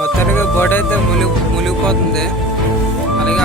మొత్తానికి బోట్ అయితే మునిగిపోతుంది. అలాగే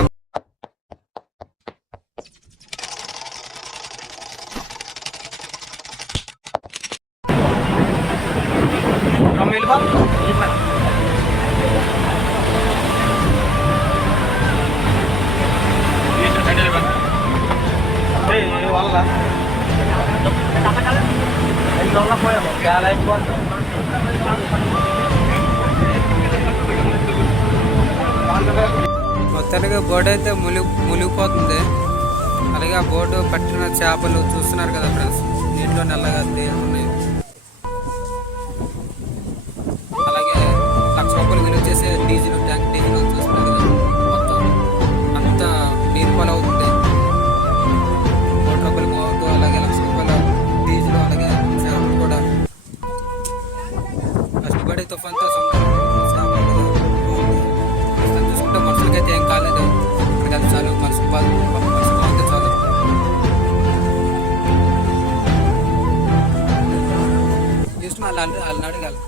మొత్తానికి బోట్ అయితే మునిగిపోతుంది. అలాగే ఆ బోటు పట్టిన చేపలు చూస్తున్నారు కదా ఫ్రెండ్స్, నీటిలో నల్లగా తేలుతున్నాయి. అలాగే ₹1,00,000 విలువ చేసే డీజిల్ ట్యాంక్ డీజిల్ చూస్తున్నారు కదా, మొత్తం అంతా నీరు పాలు అవుతుంది. ₹1,00,000 మోటు, అలాగే ₹1,00,000 డీజిల్, అలాగే చేపలు కూడా కష్టపడి తుఫాన్తో చూసుకుంటే మనుషులకైతే ఏం కాలేదు. ఇక్కడికి చాలు, మనుషులు బాగుంటే చాలు. చూసిన వాళ్ళు అడగాలి.